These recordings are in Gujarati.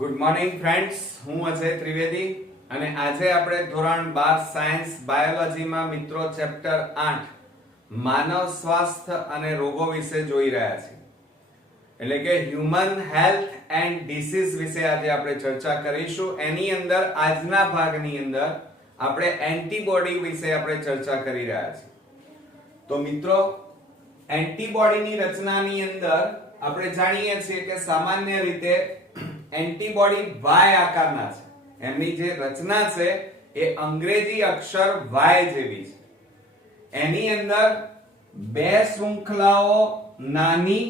ગુડ મોર્નિંગ ફ્રેન્ડ્સ, હું અજય ત્રિવેદી અને આજે આપણે ધોરણ 12 સાયન્સ બાયોલોજીમાં મિત્રો ચેપ્ટર 8 માનવ સ્વાસ્થ્ય અને રોગો વિશે જોઈ રહ્યા છીએ. એટલે કે હ્યુમન હેલ્થ એન્ડ ડિસીઝ વિશે આજે આપણે ચર્ચા કરીશું. એની અંદર આજના ભાગની અંદર આપણે એન્ટીબોડી વિશે આપણે ચર્ચા કરી રહ્યા છીએ. તો મિત્રો, એન્ટીબોડીની રચનાની અંદર આપણે જાણીએ છીએ કે સામાન્ય રીતે એન્ટીબોડી Y આકારના છે. એમની જે રચના છે એ અંગ્રેજી અક્ષર Y જેવી છે. એની અંદર બે શૃંખલાઓ નાની,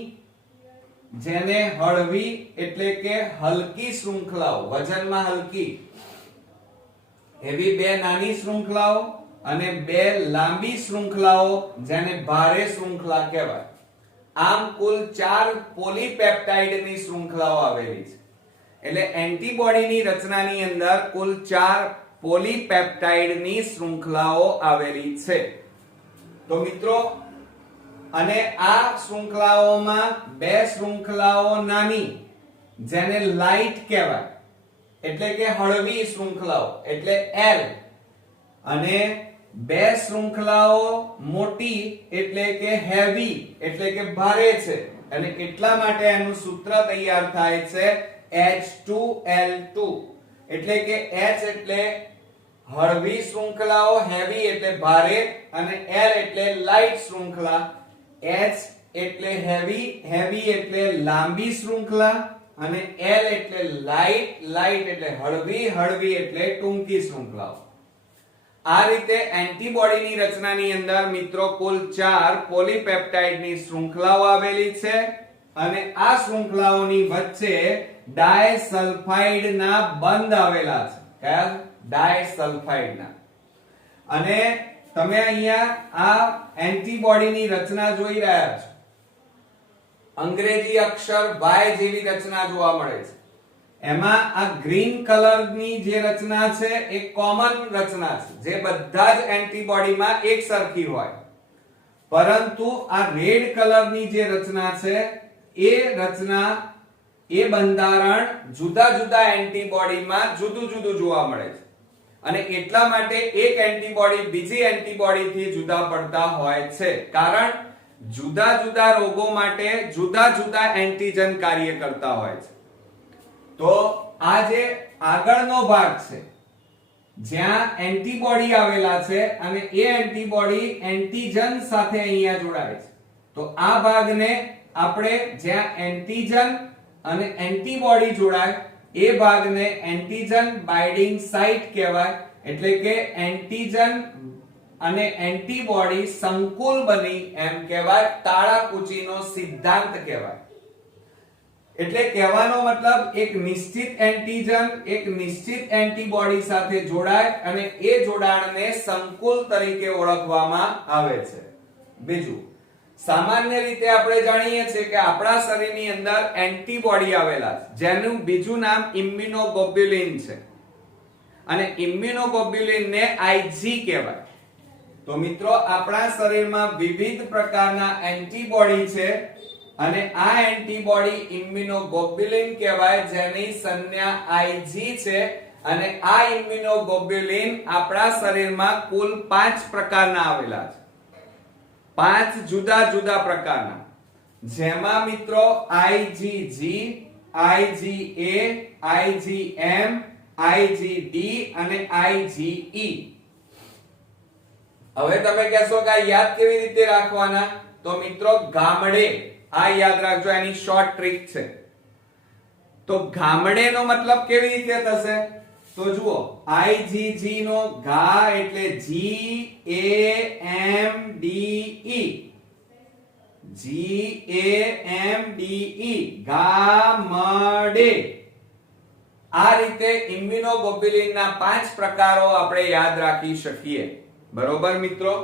જેને હળવી એટલે કે હલકી શૃંખલાઓ, વજનમાં હલકી એવી બે નાની શૃંખલાઓ અને બે લાંબી શૃંખલાઓ જેને ભારે શૃંખલા કહેવાય. આમ કુલ 4 પોલીપેપ્ટાઇડની શૃંખલાઓ આવેલી છે. એટલે એન્ટીબોડીની રચનાની અંદર કુલ 4 પોલીપેપ્ટાઇડની શૃંખલાઓ આવેલી છે. તો મિત્રો, અને આ શૃંખલાઓમાં બે શૃંખલાઓ નાની, જેને લાઇટ કહેવાય એટલે કે હળવી શૃંખલાઓ એટલે L, અને બે શૃંખલાઓ મોટી એટલે કે હેવી એટલે કે ભારે છે. અને એટલા માટે એનું સૂત્ર તૈયાર થાય છે H2L2. એટલે કે H એટલે હળવી શૃંખલાઓ, હેવી એટલે ભારે, અને L એટલે લાઇટ શૃંખલા. H એટલે હેવી, હેવી એટલે લાંબી શૃંખલા, અને L એટલે લાઇટ, લાઇટ એટલે હળવી, હળવી એટલે ટૂંકી શૃંખલાઓ. આ રીતે એન્ટીબોડીની રચનાની અંદર મિત્રો કુલ 4 પોલીપેપ્ટાઇડની શૃંખલાઓ આવેલી છે. અને આ શૃંખલાઓની વચ્ચે ડાયસલ્ફાઇડના બંધ આવેલા છે. કયા? ડાયસલ્ફાઇડના. અને તમે અહીંયા આ એન્ટીબોડીની રચના જોઈ રહ્યા છો. અંગ્રેજી અક્ષર Y જેવી રચના જોવા મળે છે. એમાં આ ગ્રીન કલરની જે રચના છે એ કોમન રચના છે, જે બધા જ એન્ટીબોડીમાં એક સરખી હોય. પરંતુ આ રેડ કલરની જે રચના છે એ રચના, એ બંધારણ જુદા જુદા એન્ટીબોડીમાં જુદું જુદું જોવા મળે છે. અને એટલા માટે એક એન્ટીબોડી બીજી એન્ટીબોડીથી જુદા પડતા હોય છે, કારણ જુદા જુદા રોગો માટે જુદા જુદા એન્ટીજન કાર્ય કરતા હોય છે. તો આ જે આગળનો ભાગ છે જ્યાં એન્ટીબોડી આવેલા છે અને એ એન્ટીબોડી એન્ટીજન સાથે અહીંયા જોડાય છે. તો આ ભાગને આપણે જ્યાં એન્ટીજન અને એન્ટીબોડી જોડાય એ ભાગને એન્ટીજન બાઇન્ડિંગ સાઇટ કહેવાય. એટલે કે એન્ટીજન અને એન્ટીબોડી સંકુલ બની એમ કહેવાય. તાળાકુચીનો સિદ્ધાંત કહેવાય. એટલે કહેવાનો મતલબ, એક નિશ્ચિત એન્ટીજન એક નિશ્ચિત એન્ટીબોડી સાથે જોડાય અને એ જોડાણને સંકુલ તરીકે ઓળખવામાં આવે છે. બીજું, સામાન્ય રીતે આપણે જાણીએ છીએ કે આપણા શરીરની અંદર એન્ટીબોડી આવેલા છે, જેનું બીજું નામ ઇમ્યુનોગ્લોબ્યુલિન છે. અને ઇમ્યુનોગ્લોબ્યુલિનને IG કહેવાય. તો મિત્રો, આપણા શરીરમાં વિવિધ પ્રકારના એન્ટીબોડી છે અને આ એન્ટીબોડી ઇમ્યુનોગ્લોબ્યુલિન કહેવાય, જેની સંજ્ઞા IG છે. અને આ ઇમ્યુનોગ્લોબ્યુલિન આપણા શરીરમાં કુલ 5 પ્રકારના આવેલા છે. 5 જુદા જુદા પ્રકારના, જેમાં મિત્રો IgG, IgA, IgM, IgD અને IgE. હવે તમે કહેશો કે આ યાદ કેવી રીતે રાખવાના? તો મિત્રો, ગામડે આ યાદ રાખજો, એની શોર્ટ ટ્રીક છે. તો ગામડેનો મતલબ કેવી રીતે થશે? તો જુઓ, IgG નો ઘા એટલે GAMDE, GAMDE, ગામડે. આ રીતે ઇમ્યુનોગ્લોબ્યુલિનના 5 પ્રકારો આપણે યાદ રાખી શકીએ. બરોબર મિત્રો?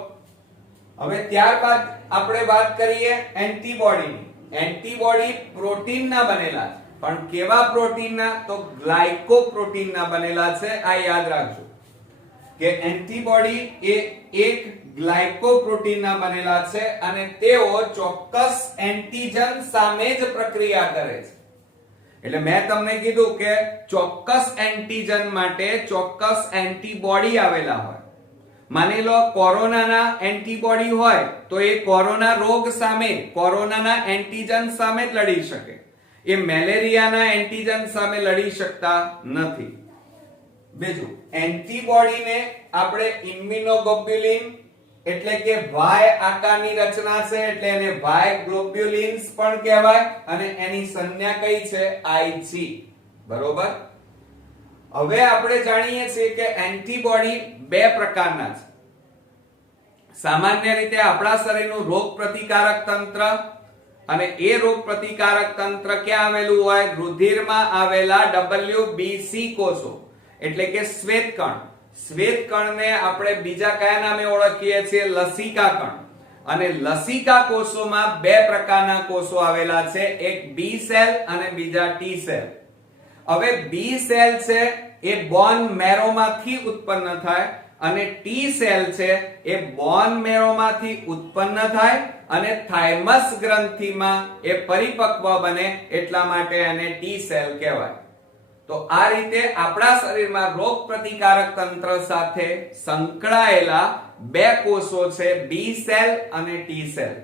હવે ત્યારબાદ આપણે વાત કરીએ એન્ટીબોડીની. એન્ટીબોડી પ્રોટીનના બનેલા છે. પણ કેવા પ્રોટીનના? તો ગ્લાયકોપ્રોટીનના બનેલા છે. આ યાદ રાખજો કે એન્ટીબોડી એ એક ગ્લાયકોપ્રોટીનના બનેલા છે અને તેઓ ચોક્કસ એન્ટીજન સામે જ પ્રક્રિયા કરે છે. એટલે મેં તમને કીધું કે ચોક્કસ એન્ટીજન માટે ચોક્કસ એન્ટીબોડી આવેલા હોય. માની લો કોરોનાના એન્ટીબોડી હોય તો એ કોરોના રોગ સામે, કોરોનાના એન્ટીજન સામે જ લડી શકે. એ મેલેરિયાના એન્ટીજન સામે લડી શકતા નથી. બીજું, એન્ટીબોડીને આપણે ઇમ્યુનોગ્લોબ્યુલિન એટલે કે વાય આકારની રચના છે એટલે એને વાય ગ્લોબ્યુલિન્સ પણ કહેવાય અને એની સંજ્ઞા કઈ છે? Ig. બરોબર. હવે આપણે જાણીએ છીએ કે એન્ટીબોડી બે પ્રકારના છે. સામાન્ય રીતે આપણા શરીરનું રોગ પ્રતિકારક તંત્ર, અને એ રોગ પ્રતિકારક તંત્ર ક્યાં આવેલું હોય? રુધિરમાં આવેલા WBC કોષો એટલે કે શ્વેતકણ. શ્વેતકણને આપણે બીજા કયા નામે ઓળખીએ છીએ? લસિકા કણ. અને લસિકા કોષોમાં બે પ્રકારના કોષો આવેલા છે, એક બી સેલ અને બીજા ટી સેલ. હવે બી સેલ છે એ બોન મેરોમાંથી ઉત્પન્ન થાય અને ટી સેલ છે એ બોન મેરોમાંથી ઉત્પન્ન થાય અને થાઇમસ ગ્રંથિમાં એ પરિપક્વ બને, એટલા માટે એને ટી સેલ કહેવાય. તો આ રીતે આપણા શરીરમાં રોગ પ્રતિકારક તંત્ર સાથે સંકળાયેલા બે કોષો છે, બી સેલ અને ટી સેલ.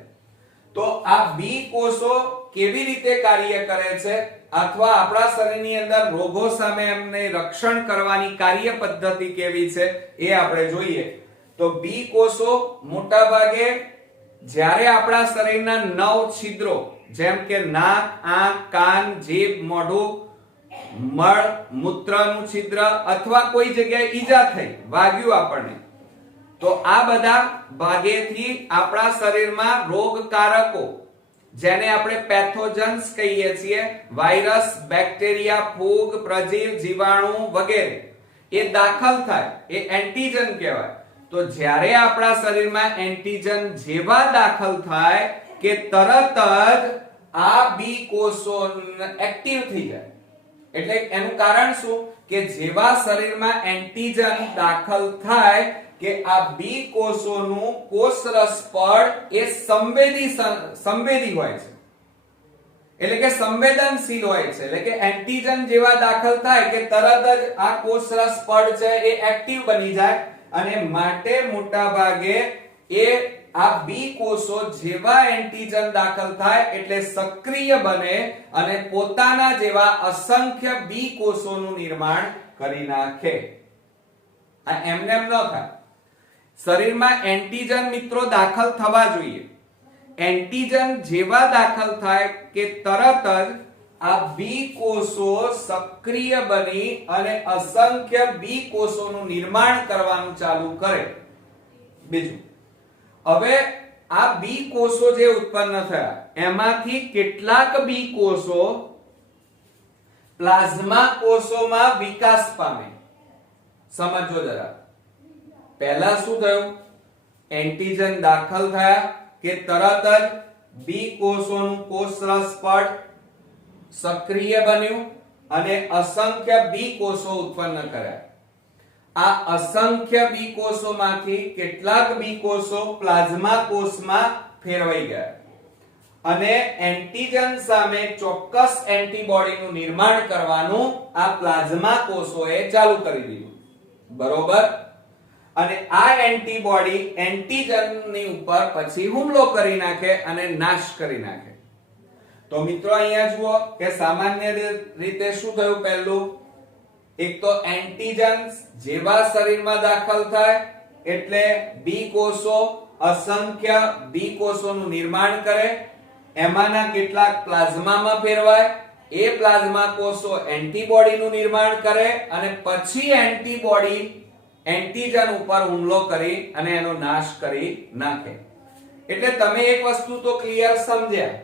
તો આ બી કોષો કેવી રીતે કાર્ય કરે છે અથવા આપણા શરીરની અંદર રોગો સામે એમને રક્ષણ કરવાની કાર્ય પદ્ધતિ કેવી છે એ આપણે જોઈએ. તો બી કોષો મોટા ભાગે જ્યારે આપણા શરીરના 9 છિદ્રો જેમ કે નાક, આંખ, કાન, જીભ, મોઢું, મળ, મૂત્રનું છિદ્ર અથવા કોઈ જગ્યાએ ઈજા થઈ, વાગ્યું આપણને, તો આ બધા ભાગેથી આપણા શરીરમાં રોગકારકો જેને આપણે પેથોજન્સ કહીએ છીએ, વાયરસ, બેક્ટેરિયા, ફૂગ, પ્રજીવ, જીવાણુ વગેરે, એ દાખલ થાય, એ એન્ટીજન કહેવાય. તો જ્યારે આપણા શરીરમાં એન્ટીજન જેવા દાખલ થાય કે તરત જ આ બી કોષો એક્ટિવ થઈ જાય. એટલે એનું કારણ શું? કે જેવા શરીરમાં એન્ટીજન દાખલ થાય કે આ બી કોષોનું કોષરસ પડ એ સંવેદી હોય છે, એટલે કે સંવેદનશીલ હોય છે. એટલે કે એન્ટીજન જેવા દાખલ થાય કે તરત જ આ કોષરસ પડ છે એ એક્ટિવ બની જાય અને માટે મોટા ભાગે એ આ બી કોષો જેવા એન્ટીજન દાખલ થાય એટલે સક્રિય બને અને પોતાના જેવા અસંખ્ય બી કોષોનું નિર્માણ કરી નાખે. આ એમને એમ ન થાય. શરીરમાં એન્ટીજન મિત્રો દાખલ થવા જોઈએ. એન્ટીજન જેવા દાખલ થાય કે તરત જ આ બી કોષો સક્રિય બની અને અસંખ્ય બી કોષોનું નિર્માણ કરવાનું ચાલુ કરે. બીજું, હવે આ બી કોષો જે ઉત્પન્ન થયા એમાંથી કેટલાક બી કોષો પ્લાઝ્મા કોષોમાં વિકાસ પામે. સમજો જરા. પહેલા શું થયું? એન્ટીજન દાખલ થયા કે તરત જ બી કોષોનું કોષરસ પડ સક્રિય બન્યું અને અસંખ્ય બી કોષો ઉત્પન્ન કર્યા. આ અસંખ્ય બી કોષોમાંથી કેટલાક બી કોષો પ્લાઝ્મા કોષમાં ફેરવાઈ ગયા અને એન્ટીજન સામે ચોક્કસ એન્ટીબોડીનું નિર્માણ કરવાનું આ પ્લાઝ્મા કોષોએ ચાલુ કરી દીધું. બરોબર. અને આ એન્ટીબોડી એન્ટીજનની ઉપર પછી હુમલો કરી નાખે અને નાશ કરી નાખે. તો મિત્રો અહીંયા જુઓ કે સામાન્ય રીતે શું થયું? પહેલું, એક તો એન્ટીજન જેવા શરીરમાં દાખલ થાય એટલે બી કોષો અસંખ્ય બી કોષોનું નિર્માણ કરે, એમાંના કેટલાક પ્લાઝ્મામાં ફેરવાય, એ પ્લાઝ્મા કોષો એન્ટીબોડીનું નિર્માણ કરે અને પછી એન્ટીબોડી એન્ટીજન ઉપર હુમલો કરી અને એનો નાશ કરી નાખે. એટલે તમે એક વસ્તુ તો ક્લિયર સમજ્યા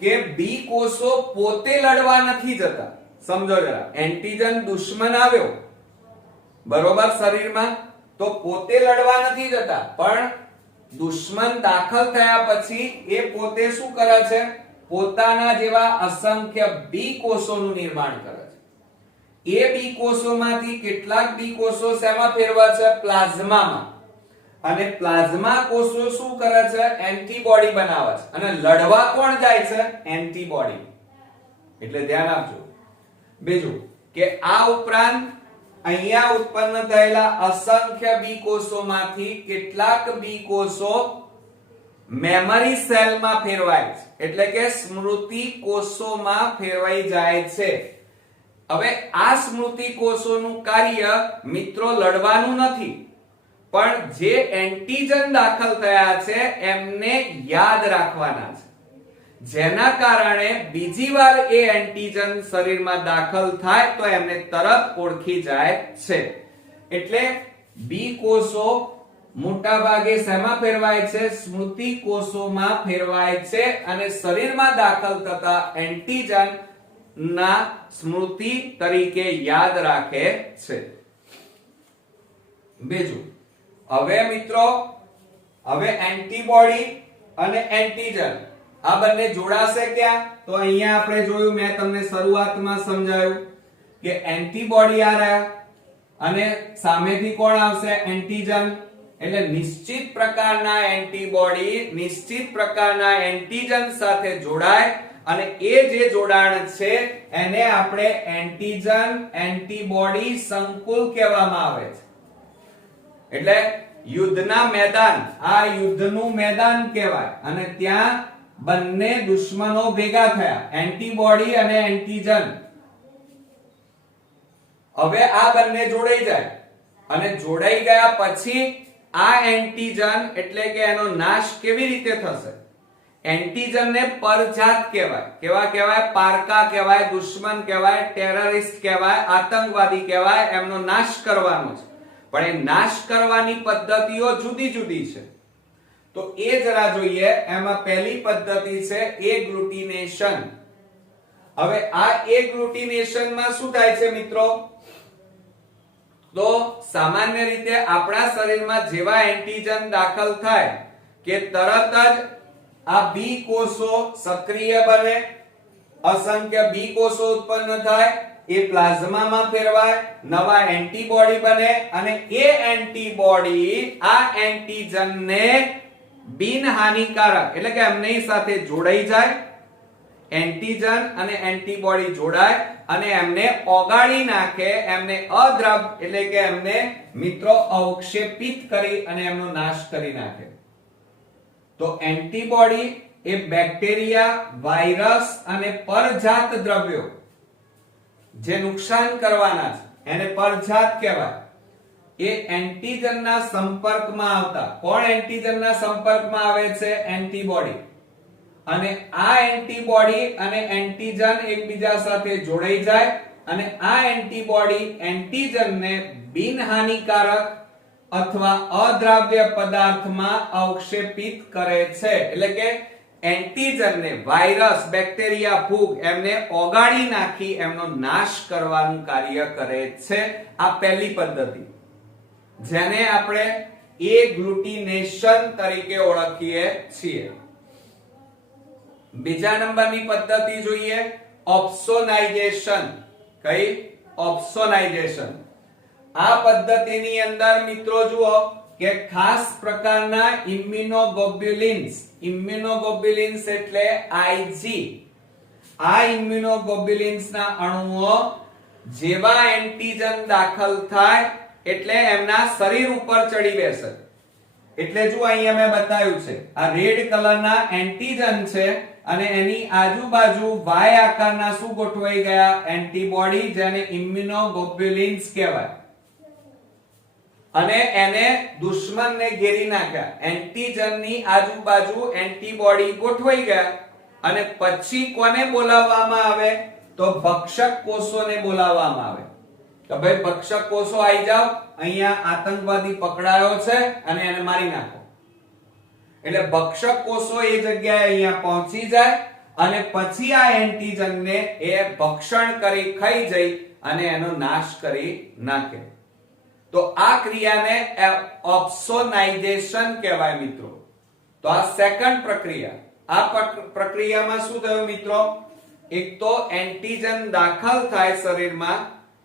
કે બી કોષો પોતે લડવા નથી જતા. સમજો જરા. એન્ટીજન દુશ્મન આવ્યો બરોબર શરીરમાં તો પોતે લડવા નથી જતા, પણ દુશ્મન દાખલ થયા પછી એ પોતે શું કરે છે? પોતાના જેવા અસંખ્ય બી કોષોનું નિર્માણ કરે છે. એ બી કોષોમાંથી કેટલાક બી કોષો શેમાં ફેરવા છે? પ્લાઝ્મામાં. અને પ્લાઝ્મા કોષો શું કરે છે? એન્ટીબોડી બનાવે છે. અને લડવા કોણ જાય છે? એન્ટીબોડી. એટલે ધ્યાન આપજો. બીજું કે આ ઉપરાંત અહીંયા ઉત્પન્ન થયેલા અસંખ્ય બી કોષોમાંથી કેટલાક બી કોષો મેમરી સેલમાં ફેરવાય છે, એટલે કે સ્મૃતિ કોષોમાં ફેરવાઈ જાય છે. હવે આ સ્મૃતિ કોષોનું કાર્ય મિત્રો લડવાનું નથી, પણ જે એન્ટીજન દાખલ થયા છે એમને યાદ રાખવાના છે, જેના કારણે બીજી વાર એ એન્ટીજન શરીરમાં દાખલ થાય તો એમને તરત ઓળખી જાય છે. એટલે બી કોષો મોટા ભાગે શેમાં ફેરવાય છે? સ્મૃતિ કોષોમાં ફેરવાય છે અને શરીરમાં દાખલ થતા એન્ટીજન ના સ્મૃતિ તરીકે યાદ રાખે છે. બીજું, હવે મિત્રો હવે એન્ટીબોડી અને એન્ટીજન આ બંને જોડાશે ક્યાં? તો અહીંયા આપણે જોયું, મેં તમને શરૂઆતમાં સમજાવ્યું કે એન્ટીબોડી આ રહ્યા અને સામેથી કોણ આવશે? એન્ટીજન. એટલે નિશ્ચિત પ્રકારના એન્ટીબોડી નિશ્ચિત પ્રકારના એન્ટીજન સાથે જોડાય અને એ જે જોડાણ છે એને આપણે એન્ટીજન એન્ટીબોડી સંકુલ કહેવામાં આવે છે. એટલે યુદ્ધના મેદાન, આ યુદ્ધનું મેદાન કહેવાય અને ત્યાં બંને દુશ્મનો ભેગા થયા, એન્ટીબોડી અને એન્ટીજન. હવે આ બંને જોડાઈ જાય અને જોડાઈ ગયા પછી આ એન્ટીજન એટલે કે એનો નાશ કેવી રીતે થશે? એન્ટીજનને પરજાત કહેવાય. કેવા કહેવાય? પારકા કહેવાય, દુશ્મન કહેવાય, ટેરરિસ્ટ કહેવાય, આતંકવાદી કહેવાય. એમનો નાશ કરવાનો છે, પણ એ નાશ કરવાની પદ્ધતિઓ જુદી જુદી છે. તો એ જરા જોઈએ. એમાં પહેલી પદ્ધતિ છે એગ્લુટિનેશન. હવે આ એગ્લુટિનેશનમાં શું થાય છે મિત્રો? તો સામાન્ય રીતે આપણા શરીરમાં જેવા એન્ટીજન દાખલ થાય કે તરત જ આ બી કોષો સક્રિય બને, અસંખ્ય બી કોષો ઉત્પન્ન થાય, એ પ્લાઝમામાં ફેરવાય, નવા એન્ટીબોડી બને અને એ એન્ટીબોડી આ એન્ટીજનને બિનહાનિકારક એટલે કે એમની સાથે જોડાઈ જાય. એન્ટીજન અને એન્ટીબોડી જોડાય અને એમને ઓગાળી નાખે, એમને અદ્રવ એટલે કે એમને મિત્રો અવક્ષેપિત કરી અને એમનો નાશ કરી નાખે. તો એન્ટીબોડી એ બેક્ટેરિયા, વાયરસ અને પરજાત દ્રવ્યો જે નુકસાન કરવાના છે એને પરજાત કહેવાય. એ એન્ટીજનના સંપર્કમાં આવતા, કોણ એન્ટીજનના સંપર્કમાં આવે છે? એન્ટીબોડી. અને આ એન્ટીબોડી અને એન્ટીજન એકબીજા સાથે જોડાઈ જાય અને આ એન્ટીબોડી એન્ટીજનને બિનહાનિકારક અથવા અદ્રાવ્ય પદાર્થમાં અવક્ષેપિત કરે છે. એટલે કે એન્ટીજનને વાયરસ, બેક્ટેરિયા, ફૂગ એમને ઓગાળી નાખી એમનો નાશ કરવાનું કાર્ય કરે છે. આ પહેલી પદ્ધતિ જેને આપણે એગ્લુટિનેશન તરીકે ઓળખીએ છીએ. બીજા નંબરની પદ્ધતિ જોઈએ ઓપ્સોનાઇઝેશન. કઈ? ઓપ્સોનાઇઝેશન. આ પદ્ધતિની અંદર મિત્રો જુઓ કે ખાસ પ્રકારના ઇમ્યુનોગ્લોબ્યુલિન્સ એટલે IG, આ ઇમ્યુનોગ્લોબ્યુલિન્સના અણુઓ જેવા એન્ટીજન દાખલ થાય એટલે એમના શરીર ઉપર ચડી બેસે. એટલે જો અહીંયા મેં બતાવ્યું છે, આ રેડ કલરના એન્ટીજન છે અને એની આજુબાજુ વાય આકારના શું ગોઠવાઈ ગયા? એન્ટીબોડી, જેને ઇમ્યુનોગ્લોબ્યુલિન્સ કહેવાય. અને એને દુશ્મનને ઘેરી નાખ્યા. એન્ટીજનની આજુબાજુ એન્ટીબોડી ગોઠવાઈ ગયા અને પછી કોને બોલાવવામાં આવે? તો ભક્ષક કોષોને બોલાવવામાં આવે. તો ભાઈ ભક્ષક કોષો આવી જાવ, અહીંયા આતંકવાદી પકડાયો છે અને એને મારી નાખો. એટલે ભક્ષક કોષો એ જગ્યાએ અહીંયા પહોંચી જાય અને પછી આ એન્ટીજનને એ ભક્ષણ કરી ખાઈ જઈ અને એનો નાશ કરી નાખે. તો આ ક્રિયાને ઓપ્સોનાઇઝેશન કહેવાય મિત્રો. તો આ સેકન્ડ પ્રક્રિયા. આ પ્રક્રિયામાં શું થયું મિત્રો? એક તો એન્ટીજન દાખલ થાય શરીરમાં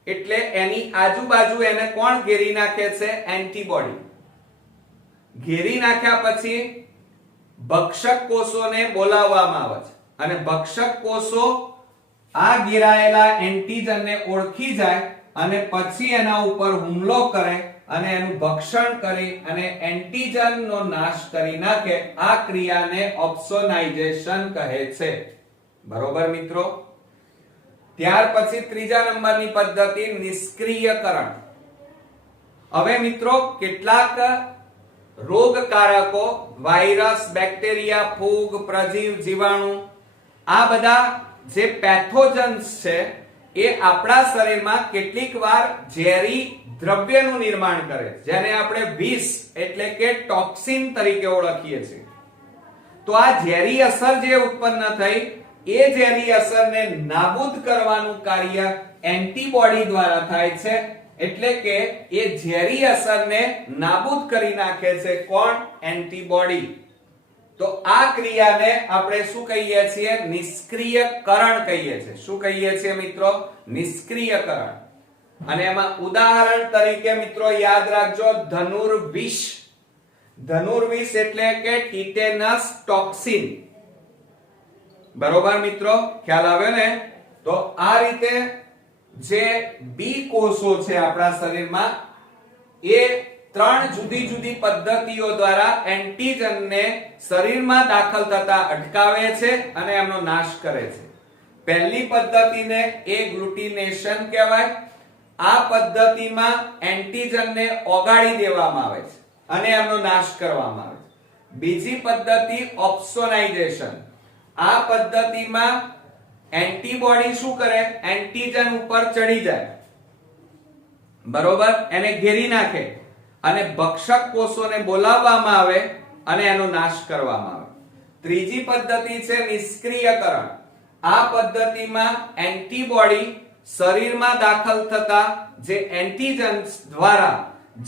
એટલે એની આજુબાજુ એને કોણ ઘેરી નાખે છે? એન્ટીબોડી. ઘેરી નાખ્યા પછી ભક્ષક કોષોને બોલાવવામાં આવે છે અને ભક્ષક કોષો આ ઘેરાયેલા એન્ટીજનને ઓળખી જાય અને પછી એના ઉપર હુમલો કરે અને એનું ભક્ષણ કરી અને એન્ટીજનનો નાશ કરી નાખે, આ ક્રિયાને ઓપ્સોનાઇઝેશન કહે છે. બરોબર મિત્રો. ત્યાર પછી ત્રીજા નંબરની પદ્ધતિ નિષ્ક્રિયકરણ. હવે મિત્રો કેટલાક રોગકારકો, વાયરસ, બેક્ટેરિયા, ફૂગ, પ્રજીવ, જીવાણુ, આ બધા જે પેથોજન્સ છે એ આપણા શરીરમાં કેટલીક વાર ઝેરી દ્રવ્યનું નિર્માણ કરે છે, જેને આપણે વિષ એટલે કે ટોક્સિન તરીકે ઓળખીએ છીએ. તો આ ઝેરી અસર જે ઉત્પન્ન થઈ, એ ઝેરી અસરને નાબૂદ કરવાનું કાર્ય એન્ટીબોડી દ્વારા થાય છે. એટલે કે એ ઝેરી અસરને નાબૂદ કરી નાખે છે. કોણ? એન્ટીબોડી. તો આ ક્રિયાને આપણે શું કહીએ છીએ? નિષ્ક્રિયકરણ કહીએ છીએ. શું કહીએ છીએ મિત્રો? નિષ્ક્રિયકરણ. અને એમાં ઉદાહરણ તરીકે મિત્રો યાદ રાખજો ધનુર્વિષ. ધનુર્વિષ એટલે કે ટીટેનસ ટોક્સિન. બરોબર મિત્રો, ખ્યાલ આવ્યો ને? તો આ રીતે જે બી કોષો છે આપણા શરીરમાં, એ ત્રણ જુદી જુદી પદ્ધતિઓ દ્વારા એન્ટીજનને શરીરમાં દાખલ થતા અટકાવે છે અને એમનો નાશ કરે છે. પહેલી પદ્ધતિને એગ્લુટિનેશન કહેવાય. આ પદ્ધતિમાં એન્ટીજનને ઓગાળી દેવામાં આવે છે અને એમનો નાશ કરવામાં આવે છે. બીજી પદ્ધતિ ઓપ્સોનાઇઝેશન. આ પદ્ધતિમાં એન્ટીબોડી શું કરે? એન્ટીજન ઉપર ચડી જાય, બરોબર, એને ઘેરી નાખે અને ભક્ષક કોષોને બોલાવવામાં આવે અને એનો નાશ કરવામાં આવે. ત્રીજી પદ્ધતિ છે નિષ્ક્રિયકરણ. આ પદ્ધતિમાં એન્ટીબોડી શરીરમાં દાખલ થતા જે એન્ટીજન્સ દ્વારા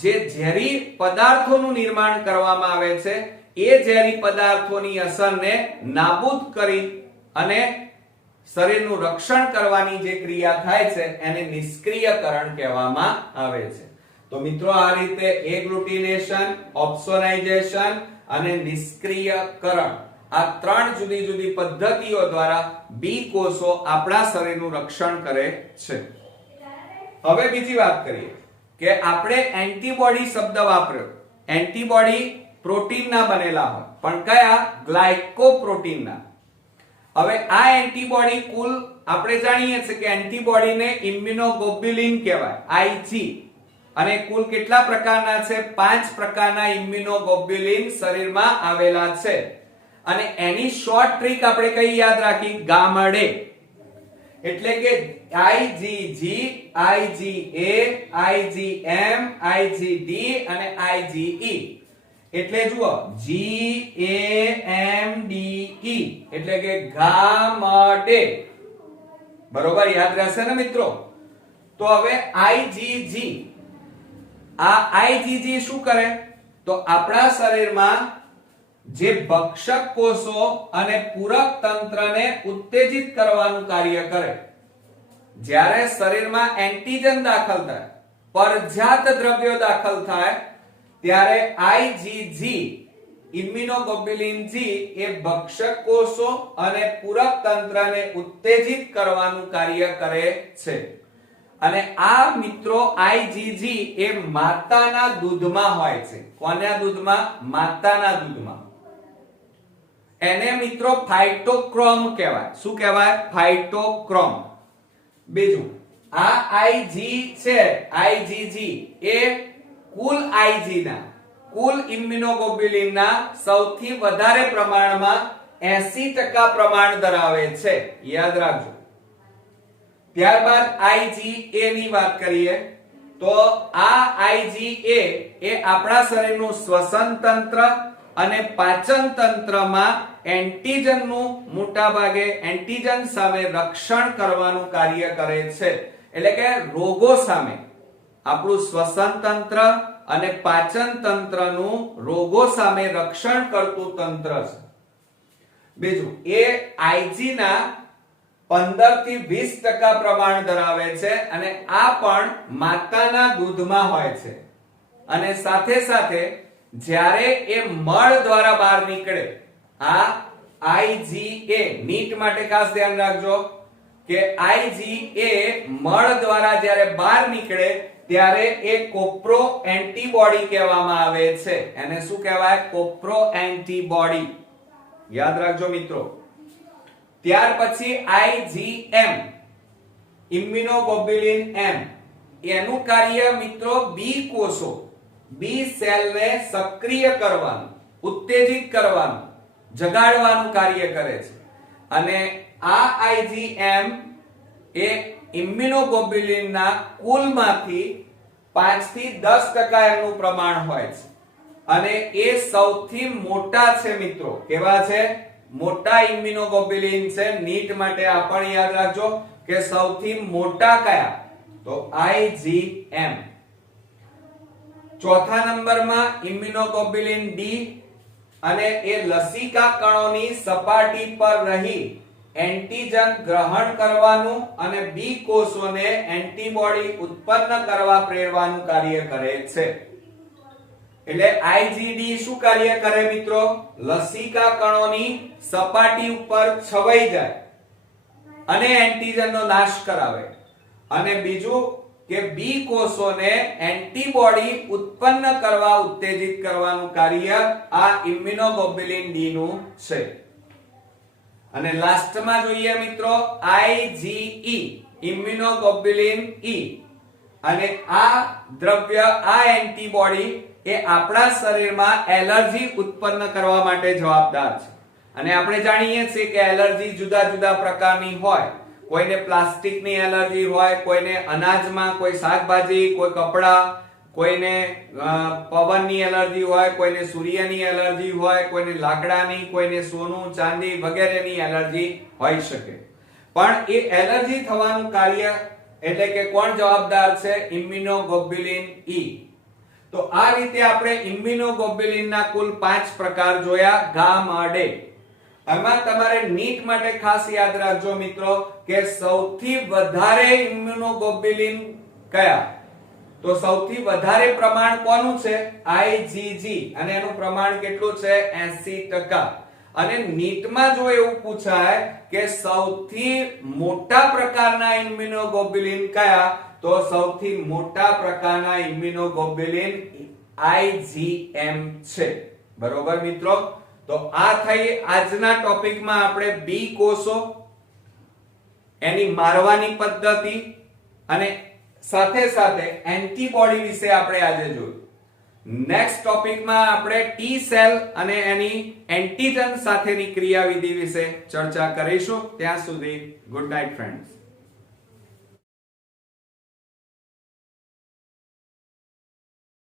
જે ઝેરી પદાર્થોનું નિર્માણ કરવામાં આવે છે, એ ઝેરી પદાર્થોની અસરને નાબૂદ કરી અને શરીરનું રક્ષણ કરવાની જે ક્રિયા થાય છે એને નિષ્ક્રિયકરણ કહેવામાં આવે છે. તો મિત્રો આ રીતે એગ્લુટિનેશન, ઓપ્સોનાઇઝેશન અને નિષ્ક્રિયકરણ, આ ત્રણ જુદી જુદી પદ્ધતિઓ દ્વારા બી કોષો આપણા શરીરનું રક્ષણ કરે છે. હવે બીજી વાત કરીએ કે આપણે એન્ટીબોડી શબ્દ વાપર્યો. એન્ટીબોડી પ્રોટીનના બનેલા હોય, પણ કયા? ગ્લાયકોપ્રોટીનના. હવે આ એન્ટીબોડી કુલ આપણે જાણીએ છીએ કે એન્ટીબોડીને ઇમ્યુનોગ્લોબ્યુલિન કહેવાય, IG. અને કુલ કેટલા પ્રકારના છે? 5 પ્રકારના ઇમ્યુનોગ્લોબ્યુલિન શરીરમાં આવેલા છે. અને એની શોર્ટ ટ્રીક આપણે કઈ યાદ રાખી? Gamma day. એટલે કે IgG, IgA, IgM, IgD અને IgE. એટલે જુઓ GAMDE એટલે કે ગામડે. બરોબર, યાદ રહેશે ને મિત્રો? તો હવે IgG, આ IgG શું કરે? તો આપણા શરીરમાં જે ભક્ષક કોષો અને પૂરક તંત્રને ઉત્તેજિત કરવાનું કાર્ય કરે. જ્યારે શરીરમાં એન્ટીજન દાખલ થાય, પરજાત દ્રવ્યો દાખલ થાય, ત્યારે IgG, ઇમ્યુનોગ્લોબ્યુલિન G, એ ભક્ષક કોષો અને પૂરક તંત્રને ઉત્તેજિત કરવાનું કાર્ય કરે છે. અને આ મિત્રો IgG એ માતાના દૂધમાં હોય છે. કોના દૂધમાં? માતાના દૂધમાં. એને મિત્રો ફાઇટોક્રોમ કહેવાય. શું કહેવાય? ફાઇટોક્રોમ. બીજું આ IG છે, IgG એ કુલ IG ના, કુલ ઇમ્યુનોગ્લોબ્યુલિનના સૌથી વધારે પ્રમાણમાં 80% પ્રમાણ ધરાવે છે. યાદ રાખજો. ત્યારબાદ IgA ની વાત કરીએ તો આ IgA એ આપણા શરીરનું શ્વસન તંત્ર અને પાચન તંત્રમાં એન્ટીજનનું મોટા ભાગે એન્ટીજન સામે રક્ષણ કરવાનું કાર્ય કરે છે. એટલે કે રોગો સામે આપણું શ્વસન તંત્ર અને પાચન તંત્રનું રોગો સામે રક્ષણ કરતું તંત્ર છે. બીજું એ IG ના 15 થી 20% પ્રમાણ ધરાવે છે અને આ પણ માતાના દૂધમાં હોય છે. અને સાથે સાથે જ્યારે એ મળ દ્વારા બહાર નીકળે, આ IgA નીટ માટે ખાસ ધ્યાન રાખજો કે Ig એ મળ દ્વારા જ્યારે બહાર નીકળે ત્યારે એ કોપ્રો એન્ટીબોડી કહેવામાં આવે છે. એને શું કહેવાય? કોપ્રો એન્ટીબોડી. યાદ રાખજો મિત્રો. ત્યાર પછી IgM ઇમ્યુનોગ્લોબ્યુલિન M એનું કાર્ય મિત્રો બી કોષો બી સેલને સક્રિય કરવાનું, ઉત્તેજિત કરવાનું, જગાડવાનું કાર્ય કરે છે. અને આ IgM એ ઇમ્યુનોગ્લોબ્યુલિનના કુલમાંથી 5 થી 10% એનું પ્રમાણ હોય છે. અને એ સૌથી મોટા છે મિત્રો. કેવા છે? મોટા ઇમ્યુનોગ્લોબ્યુલિન છે. નીટ માટે આ પણ યાદ રાખજો કે સૌથી મોટા કયા? તો IgM. ચોથા નંબરમાં ઇમ્યુનોગ્લોબ્યુલિન D અને એ લસિકા કણોની સપાટી પર રહી એન્ટીજન ગ્રહણ કરવાનું અને બી કોષોને એન્ટીબોડી ઉત્પન્ન કરવા પ્રેરવાનું કાર્ય કરે છે. એટલે IgD શું કાર્ય કરે મિત્રો? લસિકા કણોની સપાટી ઉપર છવાઈ જાય અને એન્ટીજનનો નાશ કરાવે. અને બીજું કે બી કોષોને એન્ટીબોડી ઉત્પન્ન કરવા ઉત્તેજિત કરવાનું કાર્ય આ ઇમ્યુનોગ્લોબ્યુલિન D નું છે. અને લાસ્ટમાં જોઈએ મિત્રો IgE ઇમ્યુનોગ્લોબ્યુલિન E. અને આ દ્રવ્ય, આ એન્ટીબોડી એ આપણા શરીરમાં એલર્જી ઉત્પન્ન કરવા માટે જવાબદાર છે. અને આપણે જાણીએ છીએ કે એલર્જી જુદા જુદા પ્રકારની હોય. કોઈને પ્લાસ્ટિકની એલર્જી હોય, કોઈને અનાજમાં, કોઈ શાકભાજી, કોઈ કપડા, કોઈને પવનની એલર્જી હોય, કોઈને સૂર્યની એલર્જી હોય, કોઈને લાકડાની, કોઈને સોનું ચાંદી વગેરેની એલર્જી હોઈ શકે. પણ એ એલર્જી થવાનું કાર્ય એટલે કે કોણ જવાબદાર છે? Immunoglobulin E. તો આ રીતે આપણે ઇમ્યુનોગ્લોબ્યુલિનના કુલ 5 પ્રકાર જોયા ગામાડે. આમાં તમારે નીટ માટે ખાસ યાદ રાખજો મિત્રો કે સૌથી વધારે ઇમ્યુનોગ્લોબ્યુલિન કયા? તો સૌથી વધારે પ્રમાણ કોનું છે? IgG. અને એનું પ્રમાણ કેટલું છે? 80%. અને નીટમાં જો એવું પૂછાય કે સૌથી મોટા પ્રકારના ઇમ્યુનોગ્લોબ્યુલિન કયા? તો સૌથી મોટા પ્રકારના ઇમ્યુનોગ્લોબ્યુલિન IgM છે. બરોબર મિત્રો? તો આ થઈ આજના ટોપિકમાં આપણે બી કોષો, એની મારવાની પદ્ધતિ અને સાથે સાથે એન્ટીબોડી વિશે આપણે આજે જોયું. નેક્સ્ટ ટોપિકમાં આપણે ટી સેલ અને એની એન્ટીજન સાથેની ક્રિયાવિધિ વિશે ચર્ચા કરીશું. ત્યાં સુધી ગુડ નાઇટ ફ્રેન્ડ્સ.